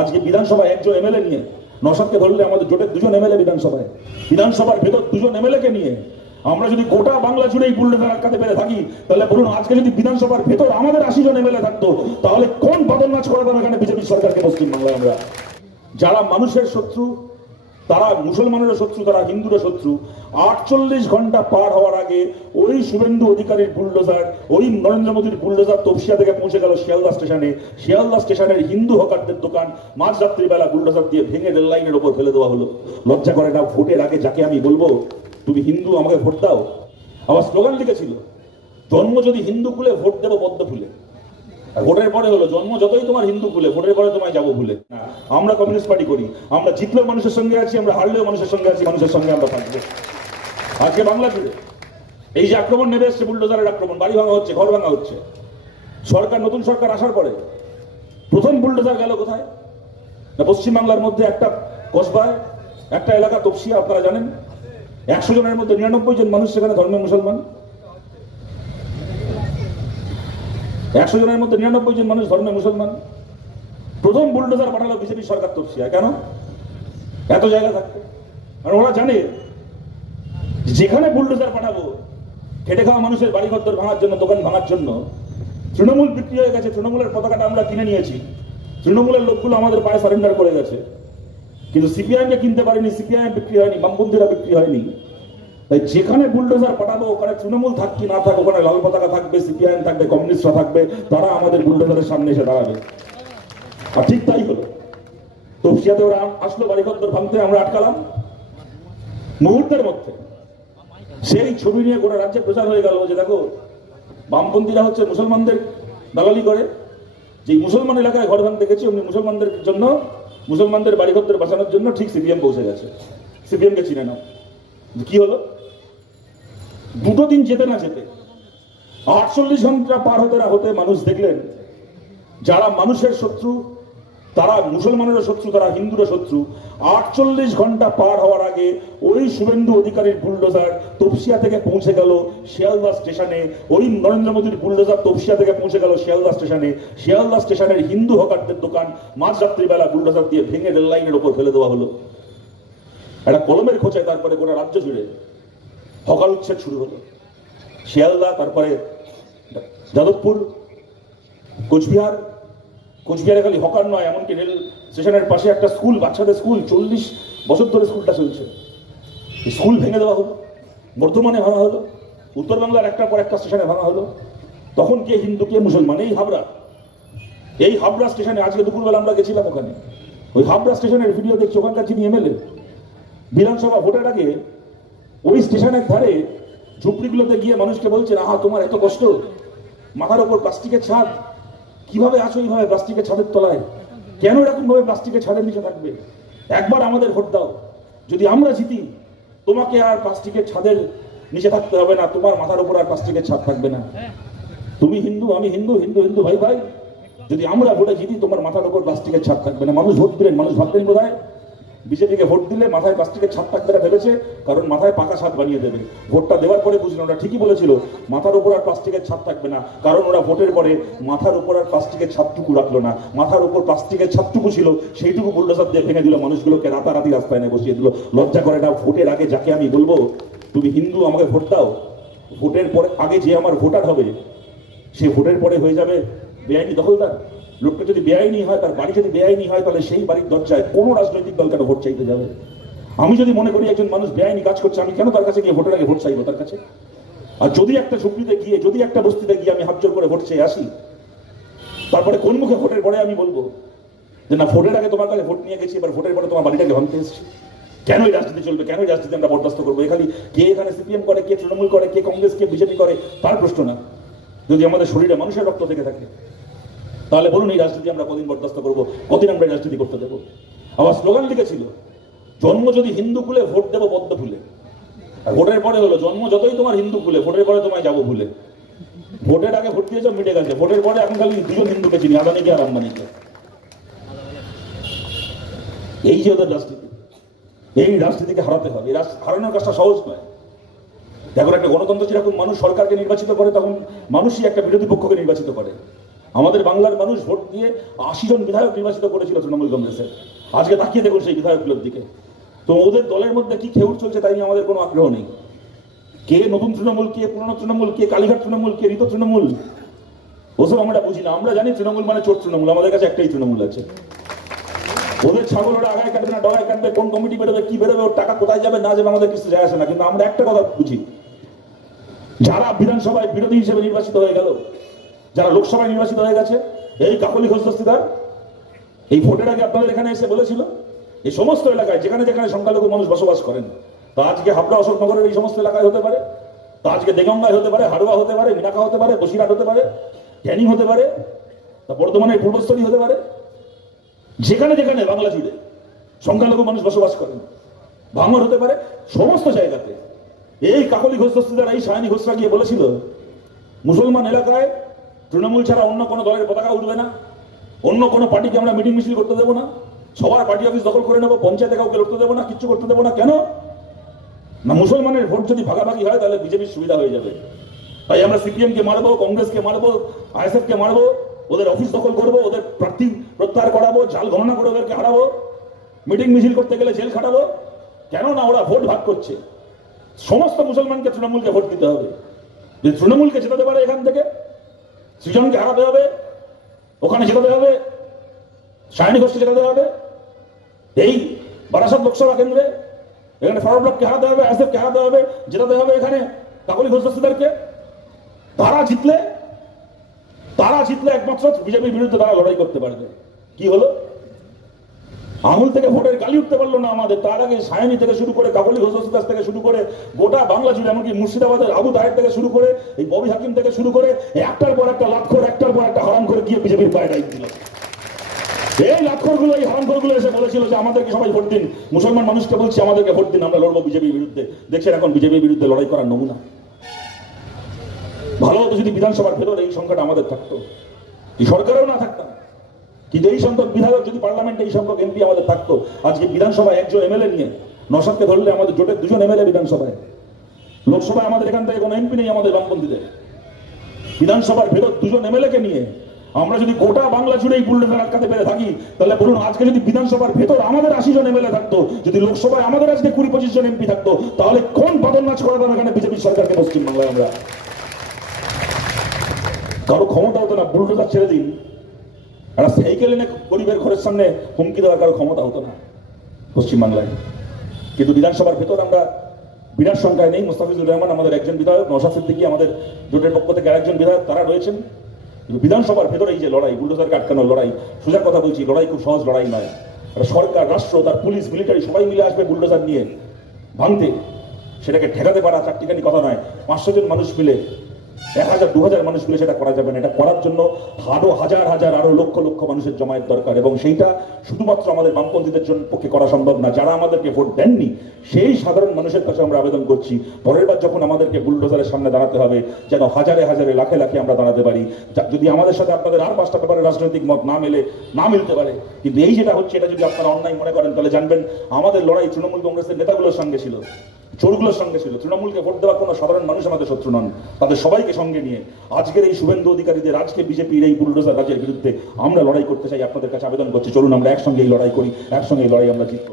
আজকে বিধানসভায় একজন এমএলএ নিয়ে, নওশাদকে ধরলে আমাদের জোটের দুজন এমএলএ বিধানসভার ভেতর দুজন এমএলএ কে নিয়ে আমরা যদি গোটা বাংলা জুড়ে এই বুলডোজার আটকাতে পেরে থাকি, তাহলে বলুন আজকে যদি বিধানসভার ভেতর আমাদের 80 জন এমএলএ থাকতো, তাহলে কোন বদল নাচ করাতাম এখানে বিজেপি সরকারকে পশ্চিমবাংলায়? আমরা যারা মানুষের শত্রু, তারা মুসলমানের শত্রু, তারা হিন্দুর শত্রু। 48 ঘন্টা পার হওয়ার আগে ওই শুভেন্দু অধিকারীর বুলডোজার, ওই নরেন্দ্র মোদীর বুলডোজার তপসিয়া থেকে পৌঁছে গেল শিয়ালদা স্টেশনে। শিয়ালদা স্টেশনের হিন্দু হকারদের দোকান মাঝরাত্রিবেলা বুলডোজার দিয়ে ভেঙে রেল লাইনের ওপর ফেলে দেওয়া হলো। লজ্জা করে না? ভোটের আগে যাকে আমি বলবো তুমি হিন্দু আমাকে ভোট দাও, আবার স্লোগান লিখেছিল, জন্ম যদি হিন্দু কুলে ভোট দেবো পদ্ম ফুলে। ভোটের পরে হলো জন্ম যতই তোমার হিন্দু কুলে, ভোটের পরে তোমায় যাবো ভুলে। আমরা কমিউনিস্ট পার্টি করি, আমরা জিতলেও মানুষের সঙ্গে আছি, আমরা হারলেও মানুষের সঙ্গে আছি, মানুষের সঙ্গে আমরা থাকবো। আজকে বাংলা জুড়ে এই যে আক্রমণ নেমে এসছে, বুলডোজারের আক্রমণ, বাড়ি ভাঙা হচ্ছে, ঘর ভাঙা হচ্ছে। সরকার, নতুন সরকার আসার পরে প্রথম বুলডোজার গেল কোথায়? না পশ্চিমবাংলার মধ্যে একটা কসবায়, একটা এলাকা তপসিয়া, আপনারা জানেন 100 জনের মধ্যে 99 জন মানুষ সেখানে ধর্মে মুসলমান। 100 জনের মধ্যে 99 জন মানুষ ধর্মে মুসলমান। প্রথম বুলডোজার পাঠালো বিজেপি সরকার তপসিয়া। কেন? এত জায়গা থাকতে। আর ওরা জানে যেখানে বুলডোজার পাঠাবো খেটে খাওয়া মানুষের বাড়ি ঘর ভাঙার জন্য, দোকান ভাঙার জন্য। তৃণমূল বিক্রি হয়ে গেছে, তৃণমূলের পতাকাটা আমরা কিনে নিয়েছি, তৃণমূলের লোকগুলো আমাদের পায়ে সারেন্ডার করে গেছে, কিন্তু সিপিআইএমকে কিনতে পারিনি, সিপিআইএম বিক্রি হয়নি, বামপন্থীরা বিক্রি হয়নি। তাই যেখানে বুলডোজার পাঠাবো ওখানে তৃণমূল থাক কি না থাক, ওখানে লাল পতাকা থাকবে, সিপিআইএম থাকবে, কমিউনিস্টরা থাকবে, তারা আমাদের বুলডোজারের সামনে এসে দাঁড়াবে। আর ঠিক তাই হলো। তপসিয়াতে ওরা আসলো বাড়িঘর ভাঙতে, আমরা আটকালাম। মুহূর্তের মধ্যে সেই ছবি নিয়ে গোটা রাজ্যে প্রচার হয়ে গেল যে দেখো বামপন্থীরা হচ্ছে মুসলমানদের দালালি করে, যে মুসলমান এলাকায় ঘর ভাঙতে গেছে অমনি মুসলমানদের জন্য, মুসলমানদের বাড়িঘর বাঁচানোর জন্য ঠিক সিপিএম পৌঁছে গেছে। সিপিএম কে চিনে নাও। কি হলো? দুটো দিন যেতে না যেতে 48 ঘন্টা পার হতে না হতে মানুষ দেখলেন যারা মানুষের শত্রু, তারা মুসলমানের শত্রু, তারা হিন্দুর শত্রু। 48 ঘন্টা পার হওয়ার আগে ওই শুভেন্দু অধিকারীর বুলডোজার তপসিয়া থেকে পৌঁছে গেল শিয়ালদা স্টেশনে। ওই নরেন্দ্র মোদীর বুলডোজার তপসিয়া থেকে পৌঁছে গেল শিয়ালদা স্টেশনে। শিয়ালদা স্টেশনের হিন্দু হকারদের দোকান মাঝরাত্রিবেলা বুলডোজার দিয়ে ভেঙে রেল লাইনের ওপর ফেলে দেওয়া হলো। একটা কলমের খোঁচায় তারপরে গোটা রাজ্য জুড়ে হকার উচ্ছেদ শুরু হলো। শিয়ালদা, তারপরে যাদবপুর, কোচবিহার। কোচবিহারে খালি হকার নয়, এমনকি রেল স্টেশনের পাশে একটা স্কুল, বাচ্চাদের স্কুল, 40 বছর ধরে স্কুলটা চলছে, স্কুল ভেঙে দেওয়া হলো। বর্ধমানে ভাঙা হলো, উত্তরবাংলার একটার পর একটা স্টেশনে ভাঙা হলো। তখন কে হিন্দু কে মুসলমান? এই হাবড়া স্টেশনে আজকে দুপুরবেলা আমরা গেছিলাম, ওখানে ওই হাবড়া স্টেশনের ভিডিও দেখছি। ওখানকার যিনি এমএলএ, বিধানসভা ভোটের আগে ওই স্টেশনের ধারে ঝুপড়িগুলোতে গিয়ে মানুষকে বলছেন, আহা তোমার এত কষ্ট, মাথার ওপর প্লাস্টিকের ছাদ, কিভাবে আছো এইভাবে প্লাস্টিকের ছাদের তলায়? কেন এরকম ভাবে প্লাস্টিকের ছাদের নিচে থাকবে? একবার আমাদের ভোট দাও, যদি আমরা জিতি তোমাকে আর প্লাস্টিকের ছাদের নিচে থাকতে হবে না, তোমার মাথার উপর আর প্লাস্টিকের ছাদ থাকবে না। তুমি হিন্দু, আমি হিন্দু, হিন্দু হিন্দু ভাই ভাই, যদি আমরা ভোটে জিতি তোমার মাথার উপর প্লাস্টিকের ছাদ থাকবে না। মানুষ ভোট দিলেন, মানুষ ভাবলেন বোধহয় বিজেপিকে ভোট দিলে মাথায় প্লাস্টিকের ছাদ থাকবে না ভেবেছে, কারণ মাথায় পাকা ছাদ বানিয়ে দেবে। ভোটটা দেওয়ার পরে বুঝলেন ওরা ঠিকই বলেছিল, মাথার উপর আর প্লাস্টিকের ছাদ থাকবে না, কারণ ওরা ভোটের পরে মাথার উপর আর প্লাস্টিকের ছাদটুকু রাখলো না। মাথার উপর প্লাস্টিকের ছাদটুকু ছিল, সেইটুকু বুলডোজার দিয়ে ভেঙে দিল, মানুষগুলোকে রাতারাতি রাস্তায় এনে বসিয়ে দিল। লজ্জা করে না? ভোটের আগে যাকে আমি বলবো তুমি হিন্দু আমাকে ভোট দাও, ভোটের পরে আগে যে আমার ভোটার হবে সে ভোটের পরে হয়ে যাবে বেআইনি দখলদার। লোকটা যদি বেআইনি হয়, তার বাড়ি যদি বেআইনি হয়, তাহলে সেই বাড়ির দরজায় কোনো রাজনৈতিক দল কেন ভোট চাইতে যাবে? আমি যদি মনে করি একজন মানুষ বেআইনি কাজ করছে, আমি কেন তার কাছে গিয়ে ভোটের আগে ভোট চাইবো তার কাছে? আর যদি একটা ঝুপড়িতে গিয়ে, যদি একটা বস্তিতে গিয়ে আমি হাত জোর করে ভোট চেয়ে আসি, তারপরে কোন মুখে ভোটের পরে আমি বলবো যে না ভোটের আগে তোমার কাছে ভোট নিয়ে গেছি, এবার ভোটের পরে তোমার বাড়িটাকে ভাঙতে এসেছি? কেন এই রাজনীতি চলবে? কেন এই রাজনীতি আমরা বরদাস্ত করবো? এখানে কে এখানে সিপিএম করে, কে তৃণমূল করে, কে কংগ্রেস, কে বিজেপি করে, তার প্রশ্ন না। যদি আমাদের শরীরে মানুষের রক্ত থেকে থাকে তাহলে বলুন এই রাজনীতি আমরা কদিন বরদাস্ত করবো? কদিন আমরা এই রাজনীতি করতে দেবো? আবার স্লোগান লিখেছিল, জন্ম যদি হিন্দু কুলে ভোট দেবো পদ্ম ফুলে। আর ভোটের পরে হলো জন্ম যতই তোমার হিন্দু কুলে, ভোটের পরে তোমায় যাবো ভুলে। ভোটের আগে ভোট দিয়েছ, মিটে গেছে। ভোটের পরে এখন খালি দুজন হিন্দুকে চিনি, আদানিকে আর আম্বানিকে। এই যে ওদের রাজনীতি, এই রাজনীতিকে হারাতে হবে। এই হারানোর কাজটা সহজ নয়। দেখো একটা গণতন্ত্র যেরকম মানুষ সরকারকে নির্বাচিত করে, তখন মানুষই একটা বিরোধী পক্ষকে নির্বাচিত করে। আমাদের বাংলার মানুষ ভোট দিয়ে 80 জন বিধায়ক নির্বাচিত করেছিল তৃণমূল কংগ্রেসের। আজকে তাকিয়ে দেখুন সেই বিধায়কগুলোর দিকে। তো ওদের দলের মধ্যে কি খেউর চলছে তাই নিয়ে আমাদের কোনো আগ্রহ নেই। কে নতুন তৃণমূল, কে পুরনো তৃণমূল, কে কালীঘাট তৃণমূল, কে ঋত তৃণমূল, ওসব আমরা বুঝি না। আমরা জানি তৃণমূল মানে চোর তৃণমূল, আমাদের কাছে একটাই তৃণমূল আছে। ওদের ছাগল ওরা আগায় কাটবে না ডগায় কাটবে, কোন কমিটি বেরোবে কি বেরোবে, ওর টাকা কোথায় যাবে না যাবে আমাদের কিছু যায় আসে না। কিন্তু আমরা একটা কথা বুঝি, যারা বিধানসভায় বিরোধী হিসেবে নির্বাচিত হয়ে গেল, যারা লোকসভায় নির্বাচিত হয়ে গেছে, এই কাকলি ঘোষ দস্তিদার এই ভোটের আগে আপনাদের এখানে এসে বলেছিল এই সমস্ত এলাকায় যেখানে যেখানে সংখ্যালঘু মানুষ বসবাস করেন, তা আজকে হাবড়া অশোকনগরের এই সমস্ত এলাকায় হতে পারে, তা আজকে দেগঙ্গায় হতে পারে, হাড়োয়া হতে পারে, মিনাকা হতে পারে, বসিরহাট হতে পারে, ক্যানিং হতে পারে, তা বর্ধমানের পূর্বস্থলী হতে পারে, যেখানে যেখানে বাংলা জুড়ে সংখ্যালঘু মানুষ বসবাস করেন, ভাঙর হতে পারে, সমস্ত জায়গাতে এই কাকলি ঘোষ দস্তিদার এই সায়নী ঘোষরা গিয়ে বলেছিল মুসলমান এলাকায় তৃণমূল ছাড়া অন্য কোনো দলের পতাকা উঠবে না, অন্য কোনো পার্টিকে আমরা মিটিং মিছিল করতে দেবো না, সবার পার্টি অফিস দখল করে নেবো, পঞ্চায়েতে কাউকে লড়তে দেবো না, কিচ্ছু করতে দেবো না। কেন না, মুসলমানের ভোট যদি ভাগাভাগি হয় তাহলে বিজেপির সুবিধা হয়ে যাবে। তাই আমরা সিপিএম কে মারবো, কংগ্রেসকে মারবো, আইএসএফ কে মারবো, ওদের অফিস দখল করবো, ওদের প্রার্থী প্রত্যাহার করাবো, জাল গণনা করে ওদেরকে হারাবো, মিটিং মিছিল করতে গেলে জেল খাটাবো। কেন না, ওরা ভোট ভাগ করছে। সমস্ত মুসলমানকে তৃণমূলকে ভোট দিতে হবে। যদি তৃণমূলকে জেতাতে পারে এখান থেকে, সৃজনকে হারাতে হবে, ওখানে জেতাতে হবে, সায়নী ঘোষকে জেতাতে হবে, এই বারাসাত লোকসভা কেন্দ্রে এখানে ফরওয়ার্ড ব্লককে হারাতে হবে, আইএসএফকে হারাতে হবে, জেতাতে হবে এখানে কাকলি ঘোষ দস্তিদারকে। তারা জিতলে একমাত্র বিজেপির বিরুদ্ধে তারা লড়াই করতে পারবে। কি হলো, আঙুল থেকে ভোটের গালি উঠতে পারলো না আমাদের। তার আগে সায়নী থেকে শুরু করে, কাকলি ঘোষ দস্তিদার থেকে শুরু করে, গোটা বাংলা জুড়ে, এমনকি মুর্শিদাবাদের আবু তাহের থেকে শুরু করে, এই ববি হাকিম থেকে শুরু করে, একটার পর একটা লাটখোর, একটার পর একটা হারাম করে গিয়ে বিজেপির পায়ে ডাইক দিল। এই লাটখোরগুলো, এই হারামখোরগুলো এসে বলেছিল যে আমাদেরকে সবাই ভোট দিন, মুসলমান মানুষকে বলছি আমাদেরকে ভোট দিন, আমরা লড়বো বিজেপির বিরুদ্ধে। দেখছেন এখন বিজেপির বিরুদ্ধে লড়াই করার নমুনা। ভালো হতো যদি বিধানসভার ভেতরে এই সংখ্যাটা আমাদের থাকতো, এই সরকারেও না থাকতাম, কিন্তু এই সংখ্যক বিধায়ক যদি পার্লামেন্টে এই সংখ্যক এমপি আমাদের থাকতো, আজকে বিধানসভায় একজন এমএলএ নিয়ে, নওশাদকে ধরলে আমাদের জোটের 2জন এমএলএ বিধানসভায়, লোকসভায় আমাদের এখান থেকে কোনো এমপি নেই আমাদের বামপন্থীদের, বিধানসভার ভেতর 2জন এমএলএ কে নিয়ে আমরা যদি গোটা বাংলা জুড়ে এই বুলডোজার আটকাতে পেরে থাকি, তাহলে বলুন আজকে যদি বিধানসভার ভেতর আমাদের 80 জন এমএলএ থাকতো, যদি লোকসভায় আমাদের আজকে 20-25 জন এমপি থাকতো, তাহলে কোন বাদন নাচ করাতাম এখানে বিজেপির সরকারকে পশ্চিমবাংলায়। আমরা কারো ক্ষমতা হতো না, বুলডোজার ছেড়ে দিন, একটা সাইকেল এনে গরিবের ঘরের সামনে হুমকি দেওয়ার কারো ক্ষমতা হতো না পশ্চিমবাংলায়। কিন্তু বিধানসভার ভেতর আমরা বিরাট সংখ্যায় নেই। মুস্তাফিজুর রহমান আমাদের একজন বিধায়ক, নওশাদ সিদ্দিকী আমাদের জোটের পক্ষ থেকে আরেকজন বিধায়ক, তারা রয়েছেন। কিন্তু বিধানসভার ভেতরে এই যে লড়াই, বুলডোজারকে আটকানোর লড়াই, সোজা কথা বলছি, লড়াই খুব সহজ লড়াই নয়। সরকার, রাষ্ট্র, তার পুলিশ, মিলিটারি সবাই মিলে আসবে বুলডোজার নিয়ে ভাঙতে। সেটাকে ঠেকাতে পারা চারটিখানি কথা নয়, 500 জন মানুষ মিলে, 1000-2000 মানুষ মিলে সেটা করা যাবে না। এটা করার জন্য আরো হাজার হাজার, আরো লক্ষ লক্ষ মানুষের জমায়েত দরকার, এবং সেইটা শুধুমাত্র আমাদের বামপন্থীদের জন্য পক্ষে করা সম্ভব না। যারা আমাদেরকে ভোট দেননি সেই সাধারণ মানুষের কাছে আমরা আবেদন করছি, পরের বার যখন আমাদেরকে বুলডোজারের সামনে দাঁড়াতে হবে, যেন হাজারে হাজারে, লাখে লাখে আমরা দাঁড়াতে পারি। যদি আমাদের সাথে আপনাদের আর 5টা ব্যাপারে রাজনৈতিক মত না মিলতে পারে, কিন্তু এই যেটা হচ্ছে এটা যদি আপনারা অন্যায় মনে করেন, তাহলে জানবেন আমাদের লড়াই তৃণমূল কংগ্রেসের নেতাগুলোর সঙ্গে ছিল, চোরগুলোর সঙ্গে ছিল। তৃণমূলকে ভোট দেওয়া কোনো সাধারণ মানুষ আমাদের শত্রু নন, তাদের সবাইকে সঙ্গে নিয়ে আজকের এই শুভেন্দু অধিকারীদের, আজকে বিজেপির এই বুলডোজার রাজের বিরুদ্ধে আমরা লড়াই করতে চাই। আপনাদের কাছে আবেদন করছি, চলুন আমরা একসঙ্গে এই লড়াই করি, একসঙ্গে এই লড়াই আমরা জিতব।